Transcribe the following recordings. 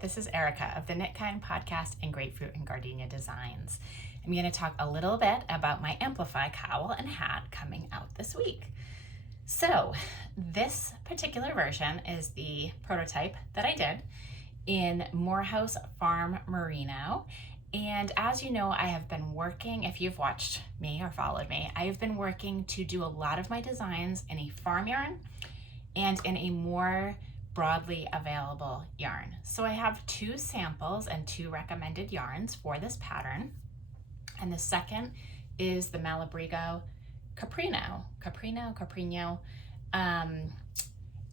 this is Erika of the Knit Kind podcast and Grapefruit and Gardenia Designs. I'm going to talk a little bit about my Amplify cowl and hat coming out this week. So this particular version is the prototype that I did in Morehouse Farm Merino. And as you know, I have been working, if you've watched me or followed me, I have been working to do a lot of my designs in a farm yarn and in a more broadly available yarn. So I have 2 samples and 2 recommended yarns for this pattern. And the second is the Malabrigo Caprino.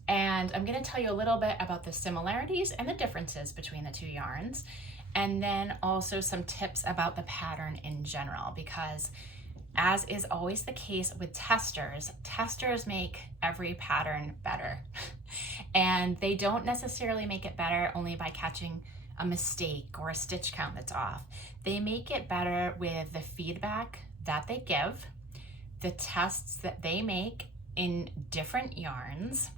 And I'm going to tell you a little bit about the similarities and the differences between the 2 yarns, and then also some tips about the pattern in general, because as is always the case with testers make every pattern better. And they don't necessarily make it better only by catching a mistake or a stitch count that's off. They make it better with the feedback that they give, the tests that they make in different yarns,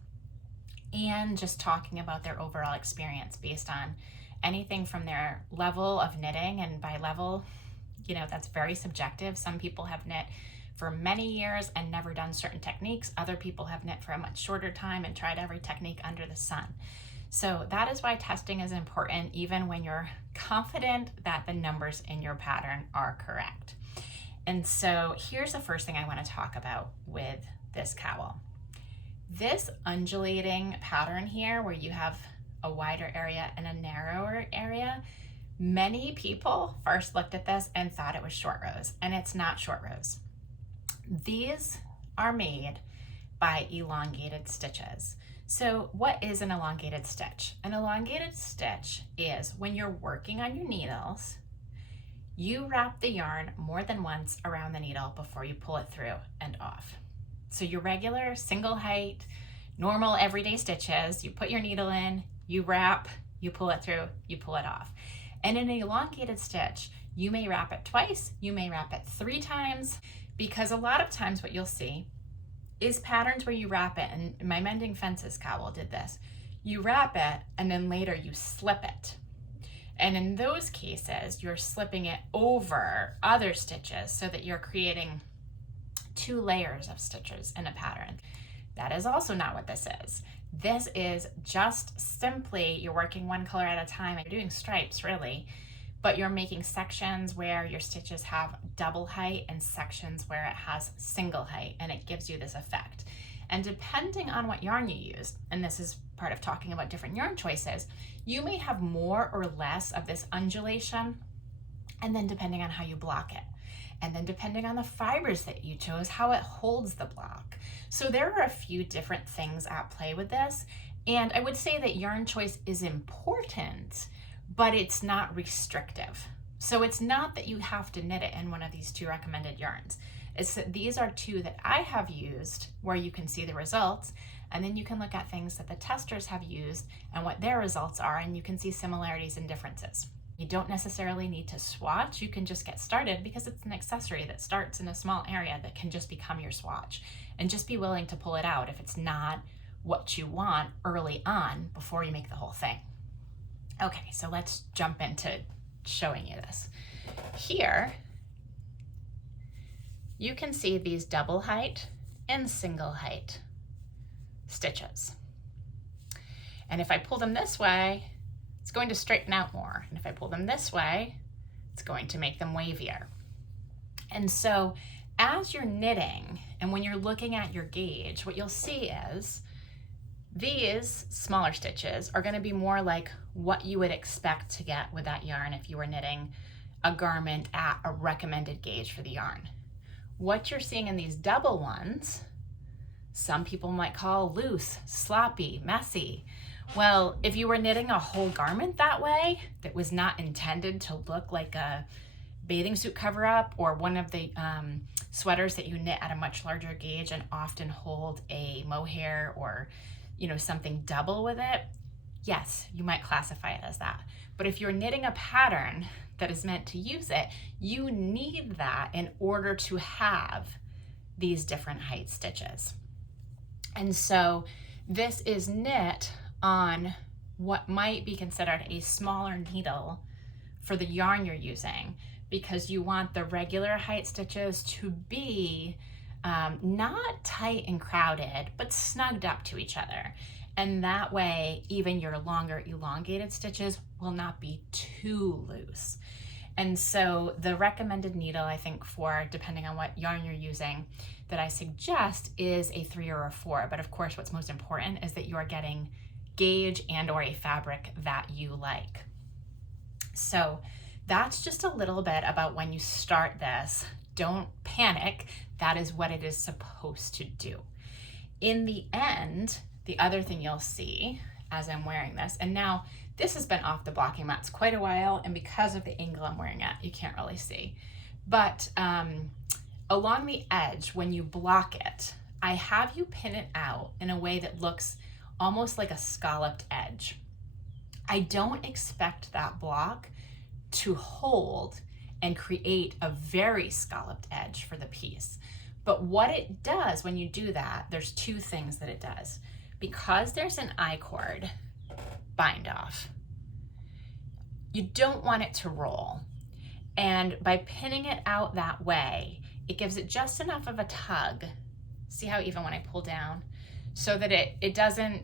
and just talking about their overall experience based on anything from their level of knitting. And by level, you know, that's very subjective. Some people have knit for many years and never done certain techniques. Other people have knit for a much shorter time and tried every technique under the sun. So that is why testing is important, even when you're confident that the numbers in your pattern are correct. And so here's the first thing I want to talk about with this cowl. This undulating pattern here, where you have a wider area and a narrower area, many people first looked at this and thought it was short rows, and it's not short rows. These are made by elongated stitches. So what is an elongated stitch? An elongated stitch is when you're working on your needles, you wrap the yarn more than once around the needle before you pull it through and off. So your regular single height, normal everyday stitches, you put your needle in, you wrap, you pull it through, you pull it off. And in an elongated stitch, you may wrap it twice, you may wrap it 3 times, because a lot of times what you'll see is patterns where you wrap it, and my Mending Fences cowl did this. You wrap it and then later you slip it. And in those cases, you're slipping it over other stitches so that you're creating 2 layers of stitches in a pattern. That is also not what this is. This is just simply, you're working one color at a time and you're doing stripes really, but you're making sections where your stitches have double height and sections where it has single height, and it gives you this effect. And depending on what yarn you use, and this is part of talking about different yarn choices, you may have more or less of this undulation, and then depending on how you block it. And then depending on the fibers that you chose, how it holds the block. So there are a few different things at play with this. And I would say that yarn choice is important, but it's not restrictive. So it's not that you have to knit it in one of these 2 recommended yarns. It's that these are 2 that I have used where you can see the results, and then you can look at things that the testers have used and what their results are, and you can see similarities and differences. You don't necessarily need to swatch, you can just get started, because it's an accessory that starts in a small area that can just become your swatch. And just be willing to pull it out if it's not what you want early on before you make the whole thing. Okay, so let's jump into showing you this. Here, you can see these double height and single height stitches. And if I pull them this way, it's going to straighten out more. And if I pull them this way, it's going to make them wavier. And so as you're knitting and when you're looking at your gauge, what you'll see is these smaller stitches are going to be more like what you would expect to get with that yarn if you were knitting a garment at a recommended gauge for the yarn. What you're seeing in these double ones, some people might call loose, sloppy, messy. Well, if you were knitting a whole garment that way, that was not intended to look like a bathing suit cover-up or one of the sweaters that you knit at a much larger gauge and often hold a mohair or, you know, something double with it, yes, you might classify it as that. But if you're knitting a pattern that is meant to use it, you need that in order to have these different height stitches. And so this is knit on what might be considered a smaller needle for the yarn you're using, because you want the regular height stitches to be not tight and crowded, but snugged up to each other. And that way, even your longer elongated stitches will not be too loose. And so the recommended needle, I think, for, depending on what yarn you're using, that I suggest is a 3 or a 4. But of course, what's most important is that you're getting gauge and or a fabric that you like. So that's just a little bit about when you start this. Don't panic. That is what it is supposed to do. In the end, the other thing you'll see as I'm wearing this, and now this has been off the blocking mats quite a while, and because of the angle I'm wearing it, you can't really see. But along the edge, when you block it, I have you pin it out in a way that looks almost like a scalloped edge. I don't expect that block to hold and create a very scalloped edge for the piece. But what it does when you do that, there's two things that it does. Because there's an I-cord bind off, you don't want it to roll. And by pinning it out that way, it gives it just enough of a tug. See how even when I pull down, so that it doesn't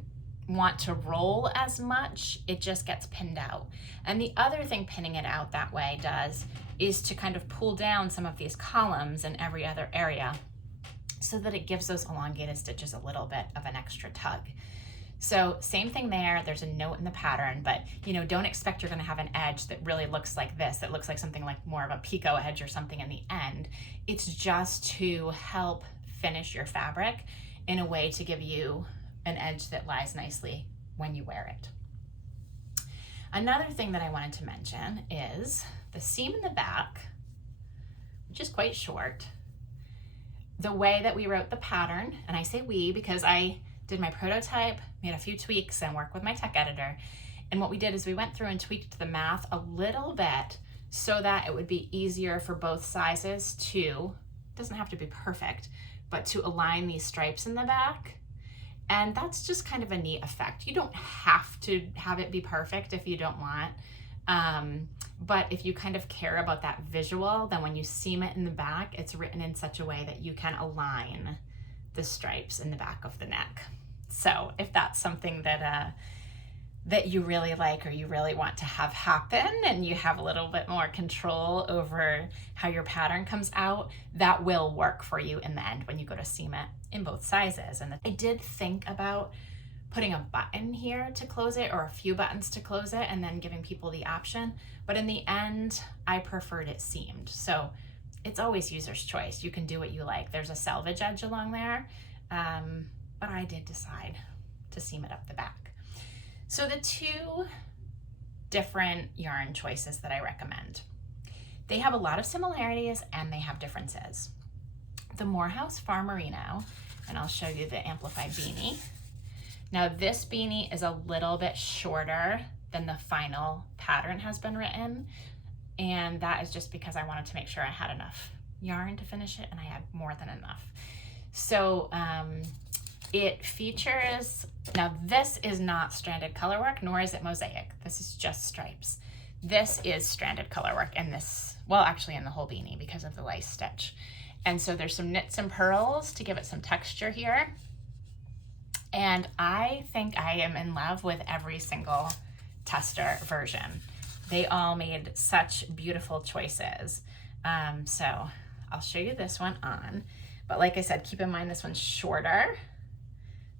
want to roll as much, it just gets pinned out. And the other thing pinning it out that way does is to kind of pull down some of these columns in every other area, so that it gives those elongated stitches a little bit of an extra tug. So same thing there, there's a note in the pattern, but don't expect you're gonna have an edge that really looks like this, that looks like something like more of a picot edge or something in the end. It's just to help finish your fabric in a way to give you an edge that lies nicely when you wear it. Another thing that I wanted to mention is the seam in the back, which is quite short. The way that we wrote the pattern, and I say we because I did my prototype, made a few tweaks, and worked with my tech editor. And what we did is we went through and tweaked the math a little bit so that it would be easier for both sizes to, doesn't have to be perfect, but to align these stripes in the back. And that's just kind of a neat effect. You don't have to have it be perfect if you don't want. But if you kind of care about that visual, then when you seam it in the back, it's written in such a way that you can align the stripes in the back of the neck. So if that's something that that you really like, or you really want to have happen, and you have a little bit more control over how your pattern comes out, that will work for you in the end when you go to seam it in both sizes. And I did think about putting a button here to close it, or a few buttons to close it, and then giving people the option. But in the end, I preferred it seamed. So it's always user's choice. You can do what you like. There's a selvage edge along there, but I did decide to seam it up the back. So the two different yarn choices that I recommend, they have a lot of similarities and they have differences. The Morehouse Farm Merino, and I'll show you the Amplify beanie. Now this beanie is a little bit shorter than the final pattern has been written, and that is just because I wanted to make sure I had enough yarn to finish it, and I had more than enough. So it features, now this is not stranded color work, nor is it mosaic. This is just stripes. This is stranded color work in this, well, actually in the whole beanie because of the lace stitch. And so there's some knits and pearls to give it some texture here. And I think I am in love with every single tester version. They all made such beautiful choices. So I'll show you this one on, but like I said, keep in mind this one's shorter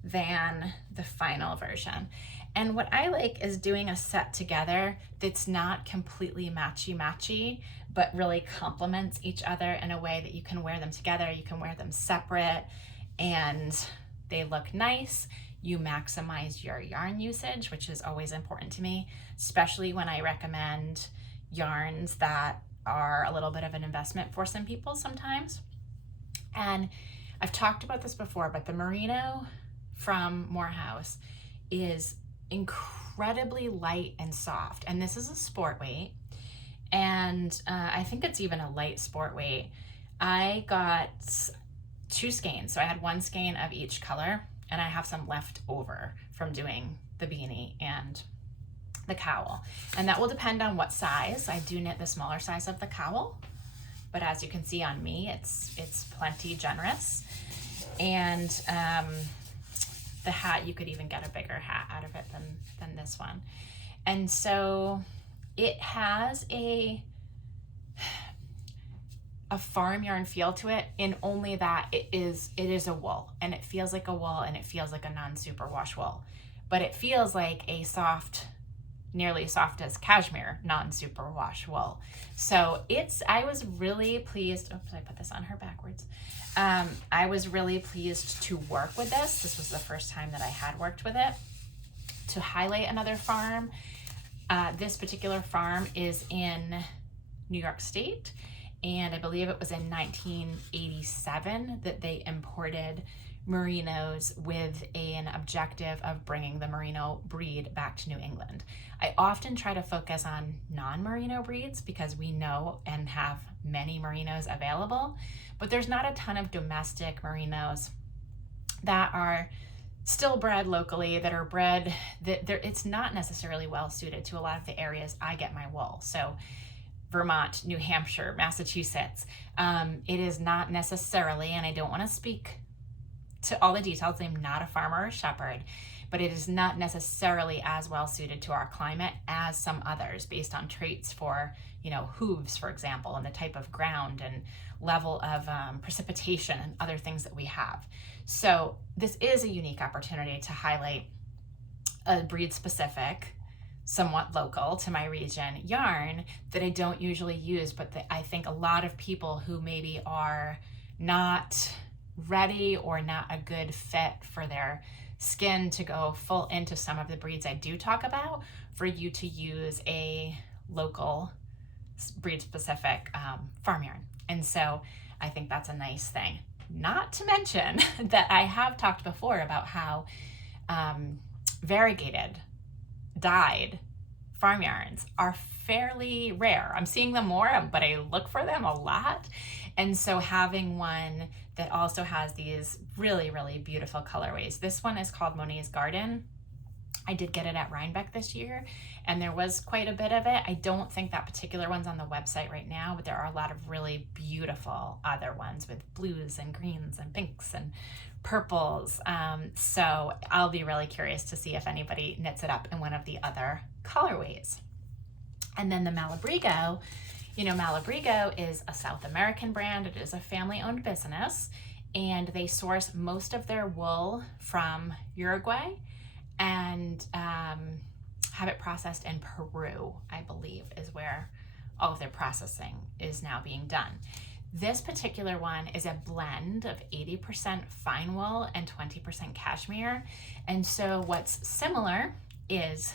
than the final version. And what I like is doing a set together that's not completely matchy-matchy, but really complements each other in a way that you can wear them together, you can wear them separate, and they look nice. You maximize your yarn usage, which is always important to me, especially when I recommend yarns that are a little bit of an investment for some people sometimes. And I've talked about this before, but the merino from Morehouse is incredibly light and soft. And this is a sport weight. And I think it's even a light sport weight. I got 2 skeins. So I had 1 skein of each color, and I have some left over from doing the beanie and the cowl. And that will depend on what size. I do knit the smaller size of the cowl, but as you can see on me, it's plenty generous. And the hat, you could even get a bigger hat out of it than this one. And so it has a farm yarn feel to it, in only that it is a wool, and it feels like a wool, and it feels like a non-superwash wool, but it feels like a soft, nearly as soft as cashmere non-superwash wool. So I was really pleased. Oops, I put this on her backwards. I was really pleased to work with this. This was the first time that I had worked with it. To highlight another farm, this particular farm is in New York State, and I believe it was in 1987 that they imported merinos with an objective of bringing the merino breed back to New England. I often try to focus on non-merino breeds because we know and have many merinos available, but there's not a ton of domestic merinos that are still bred locally, that are bred, it's not necessarily well suited to a lot of the areas I get my wool. So Vermont, New Hampshire, Massachusetts, it is not necessarily, and I don't want to speak to all the details, I'm not a farmer or shepherd, but it is not necessarily as well suited to our climate as some others, based on traits for, hooves, for example, and the type of ground and level of precipitation and other things that we have. So this is a unique opportunity to highlight a breed specific, somewhat local to my region yarn that I don't usually use, but that I think a lot of people who maybe are not ready or not a good fit for their skin to go full into some of the breeds I do talk about, for you to use a local breed specific farm yarn. And so I think that's a nice thing. Not to mention that I have talked before about how variegated, dyed farm yarns are fairly rare. I'm seeing them more, but I look for them a lot. And so having one that also has these really, really beautiful colorways. This one is called Monet's Garden. I did get it at Rhinebeck this year, and there was quite a bit of it. I don't think that particular one's on the website right now, but there are a lot of really beautiful other ones with blues and greens and pinks and purples. So I'll be really curious to see if anybody knits it up in one of the other colorways. And then the Malabrigo, Malabrigo is a South American brand. It is a family-owned business, and they source most of their wool from Uruguay and have it processed in Peru, I believe, is where all of their processing is now being done. This particular one is a blend of 80% fine wool and 20% cashmere. And so what's similar is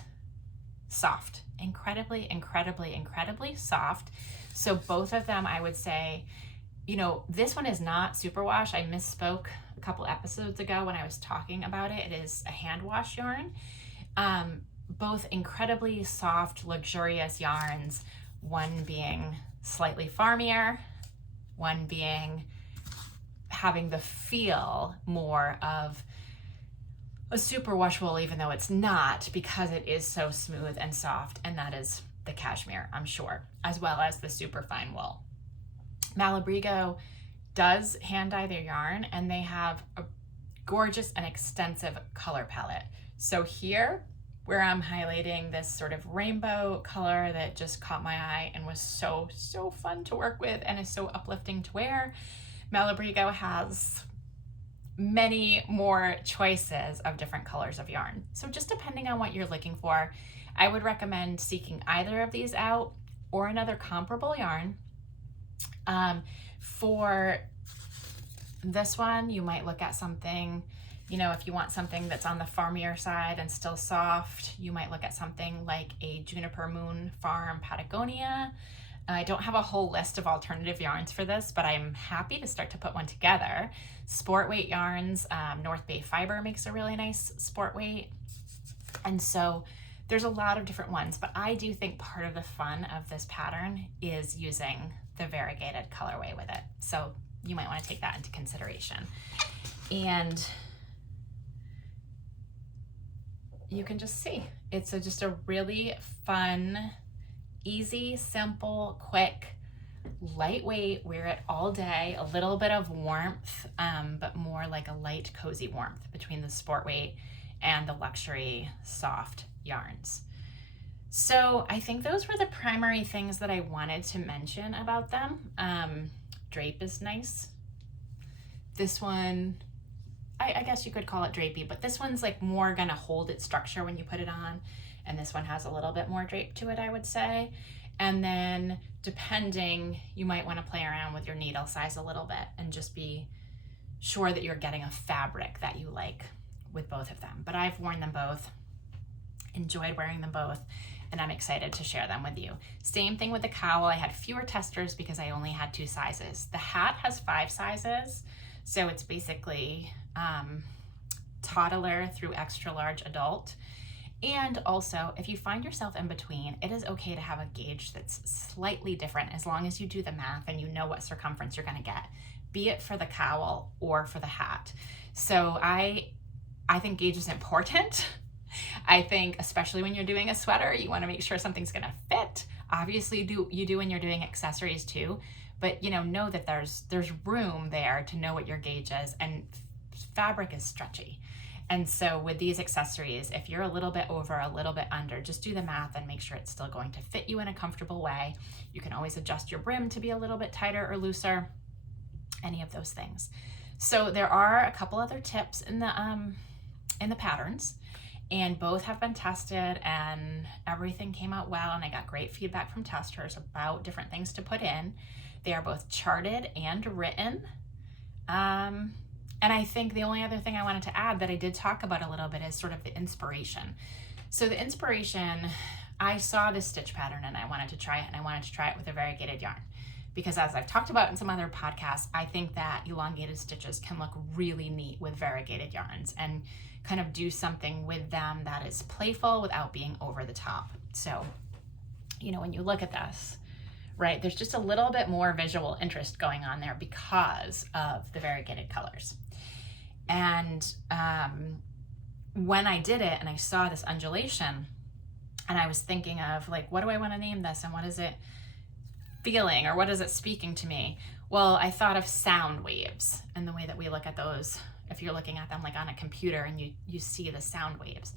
soft, incredibly, incredibly, incredibly soft. So both of them, I would say, this one is not superwash. I misspoke a couple episodes ago when I was talking about it. It is a hand wash yarn. Both incredibly soft, luxurious yarns, one being slightly farmier, one being having the feel more of a superwash wool, even though it's not, because it is so smooth and soft, and that is the cashmere, I'm sure, as well as the super fine wool. Malabrigo does hand dye their yarn, and they have a gorgeous and extensive color palette. So here, where I'm highlighting this sort of rainbow color that just caught my eye and was so, so fun to work with and is so uplifting to wear, Malabrigo has many more choices of different colors of yarn. So just depending on what you're looking for, I would recommend seeking either of these out or another comparable yarn. For this one, you might look at something, if you want something that's on the farmier side and still soft, you might look at something like a Juniper Moon Farm Patagonia. I don't have a whole list of alternative yarns for this, but I'm happy to start to put one together. Sport weight yarns, North Bay Fiber makes a really nice sport weight. And so there's a lot of different ones, but I do think part of the fun of this pattern is using the variegated colorway with it. So you might want to take that into consideration. And you can just see. It's just a really fun, easy, simple, quick, lightweight, wear it all day, a little bit of warmth, but more like a light, cozy warmth between the sport weight and the luxury soft yarns. So I think those were the primary things that I wanted to mention about them. Drape is nice. This one, I guess you could call it drapey, but this one's like more gonna hold its structure when you put it on. And this one has a little bit more drape to it, I would say. And then depending, you might wanna play around with your needle size a little bit and just be sure that you're getting a fabric that you like with both of them. But I've worn them both, enjoyed wearing them both, and I'm excited to share them with you. Same thing with the cowl. I had fewer testers because I only had 2 sizes. The hat has 5 sizes, so it's basically toddler through extra large adult. And also, if you find yourself in between, it is okay to have a gauge that's slightly different as long as you do the math and you know what circumference you're gonna get, be it for the cowl or for the hat. So I think gauge is important. I think especially when you're doing a sweater, you wanna make sure something's gonna fit. Obviously you do when you're doing accessories too, but know that there's room there to know what your gauge is, and fabric is stretchy. And so with these accessories, if you're a little bit over, a little bit under, just do the math and make sure it's still going to fit you in a comfortable way. You can always adjust your brim to be a little bit tighter or looser, any of those things. So there are a couple other tips in the patterns, and both have been tested and everything came out well, and I got great feedback from testers about different things to put in. They are both charted and written. And I think the only other thing I wanted to add that I did talk about a little bit is sort of the inspiration. So the inspiration, I saw this stitch pattern and I wanted to try it, and I wanted to try it with a variegated yarn. Because as I've talked about in some other podcasts, I think that elongated stitches can look really neat with variegated yarns and kind of do something with them that is playful without being over the top. So, when you look at this, right, there's just a little bit more visual interest going on there because of the variegated colors. And when I did it and I saw this undulation, and I was thinking of like, what do I want to name this, and what is it feeling, or what is it speaking to me? Well, I thought of sound waves and the way that we look at those, if you're looking at them like on a computer and you see the sound waves.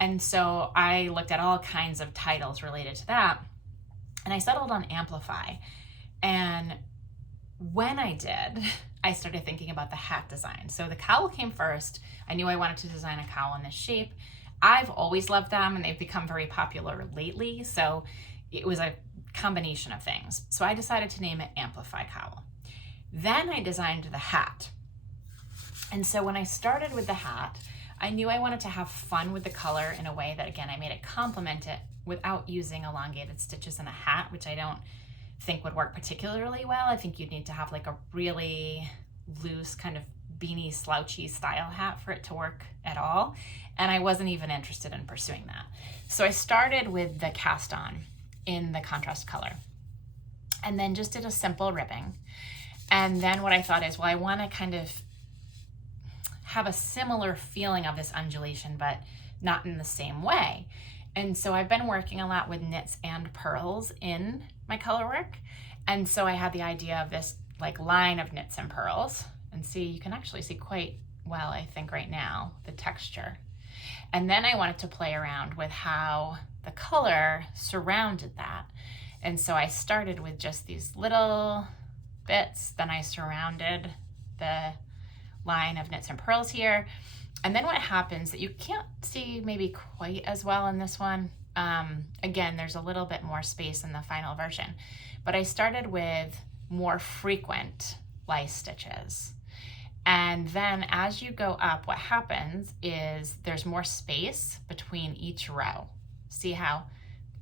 And so I looked at all kinds of titles related to that, and I settled on Amplify. And when I did, I started thinking about the hat design. So the cowl came first. I knew I wanted to design a cowl in this shape. I've always loved them, and they've become very popular lately. So it was a combination of things. So I decided to name it Amplify Cowl. Then I designed the hat. And so when I started with the hat, I knew I wanted to have fun with the color in a way that, again, I made it complement it without using elongated stitches in a hat, which I don't think would work particularly well. I think you'd need to have like a really loose kind of beanie slouchy style hat for it to work at all. And I wasn't even interested in pursuing that. So I started with the cast on in the contrast color, and then just did a simple ribbing. And then what I thought is, well, I want to kind of have a similar feeling of this undulation, but not in the same way. And so I've been working a lot with knits and purls in my color work. And so I had the idea of this like line of knits and purls, and see, you can actually see quite well, I think right now, the texture. And then I wanted to play around with how the color surrounded that. And so I started with just these little bits, then I surrounded the line of knits and purls here. And then what happens that you can't see maybe quite as well in this one, again, there's a little bit more space in the final version, but I started with more frequent lice stitches. And then as you go up, what happens is there's more space between each row. See how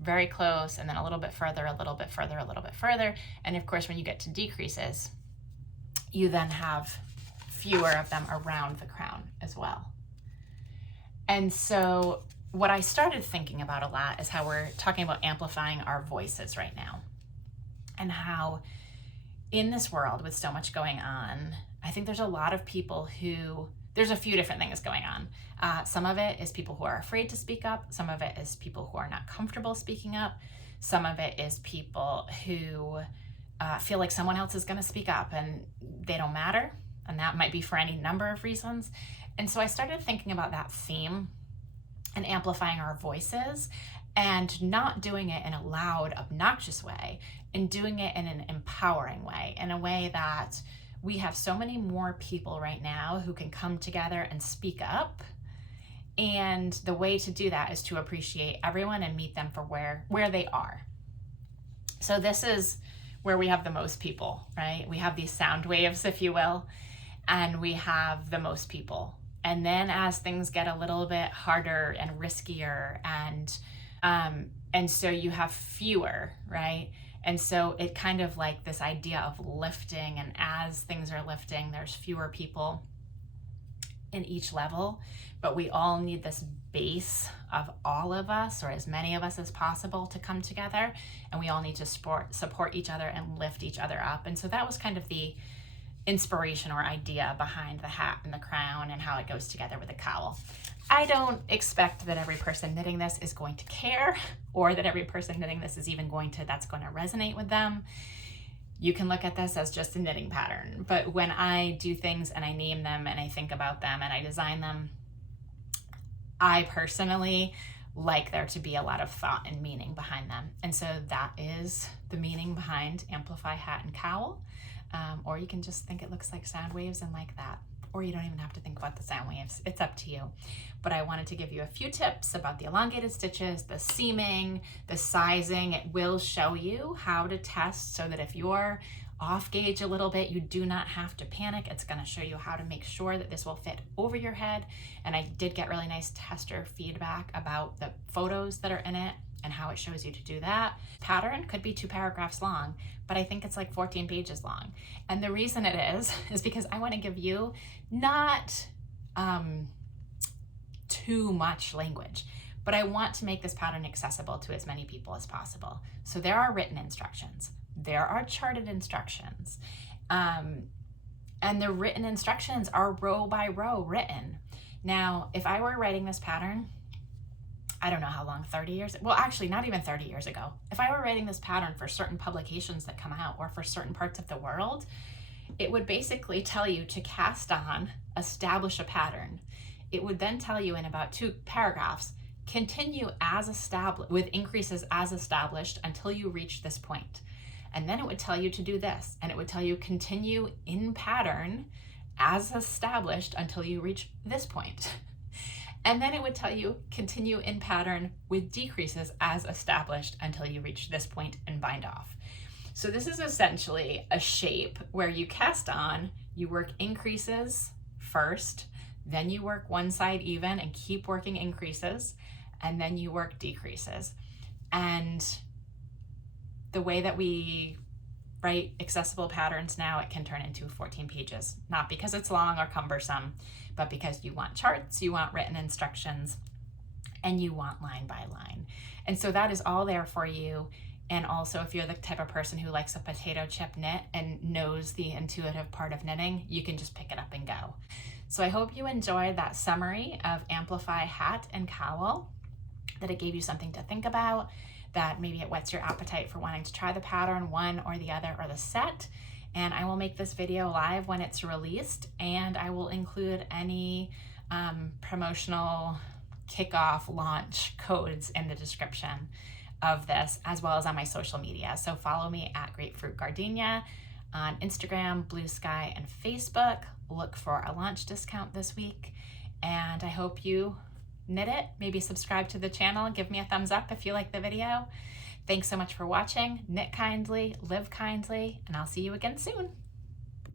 very close, and then a little bit further, a little bit further, a little bit further. And of course, when you get to decreases, you then have fewer of them around the crown as well. And so what I started thinking about a lot is how we're talking about amplifying our voices right now, and how in this world with so much going on, I think there's a lot of people who there's a few different things going on. Some of it is people who are afraid to speak up. Some of it is people who are not comfortable speaking up. Some of it is people who feel like someone else is going to speak up and they don't matter. And that might be for any number of reasons. And so I started thinking about that theme and amplifying our voices and not doing it in a loud, obnoxious way, and doing it in an empowering way, in a way that we have so many more people right now who can come together and speak up. And the way to do that is to appreciate everyone and meet them for where they are. So this is where we have the most people, right? We have these sound waves, if you will, and we have the most people. And then as things get a little bit harder and riskier, and so you have fewer, right? And so it kind of like this idea of lifting, and as things are lifting, there's fewer people in each level, but we all need this base of all of us, or as many of us as possible, to come together, and we all need to support each other and lift each other up. And so that was kind of the inspiration or idea behind the hat and the crown and how it goes together with the cowl. I don't expect that every person knitting this is going to care, or that every person knitting this is even that's going to resonate with them. You can look at this as just a knitting pattern, but when I do things and I name them and I think about them and I design them, I personally like there to be a lot of thought and meaning behind them. And so that is the meaning behind Amplify Hat and Cowl. Or you can just think it looks like sound waves and like that. Or you don't even have to think about the sound waves. It's up to you. But I wanted to give you a few tips about the elongated stitches, the seaming, the sizing. It will show you how to test so that if you're off gauge a little bit, you do not have to panic. It's going to show you how to make sure that this will fit over your head. And I did get really nice tester feedback about the photos that are in it and how it shows you to do that. Pattern could be 2 paragraphs long, but I think it's like 14 pages long. And the reason it is because I want to give you not too much language, but I want to make this pattern accessible to as many people as possible. So there are written instructions, there are charted instructions, and the written instructions are row by row written. Now, if I were writing this pattern, I don't know how long, 30 years? Well, actually not even 30 years ago. If I were writing this pattern for certain publications that come out or for certain parts of the world, it would basically tell you to cast on, establish a pattern. It would then tell you in about 2 paragraphs, continue as established with increases as established until you reach this point. And then it would tell you to do this, and it would tell you continue in pattern as established until you reach this point. And then it would tell you continue in pattern with decreases as established until you reach this point and bind off. So this is essentially a shape where you cast on, you work increases first, then you work one side even and keep working increases, and then you work decreases. And the way that we write accessible patterns now, it can turn into 14 pages, not because it's long or cumbersome, but because you want charts, you want written instructions, and you want line by line. And so that is all there for you. And also, if you're the type of person who likes a potato chip knit and knows the intuitive part of knitting, you can just pick it up and go. So I hope you enjoyed that summary of Amplify Hat and Cowl, that it gave you something to think about, that maybe it whets your appetite for wanting to try the pattern, one or the other or the set. And I will make this video live when it's released, and I will include any promotional kickoff launch codes in the description of this, as well as on my social media. So follow me at Grapefruit Gardenia on Instagram, Blue Sky, and Facebook. Look for a launch discount this week, and I hope you knit it. Maybe subscribe to the channel, give me a thumbs up if you like the video. Thanks so much for watching. Knit kindly, live kindly, and I'll see you again soon.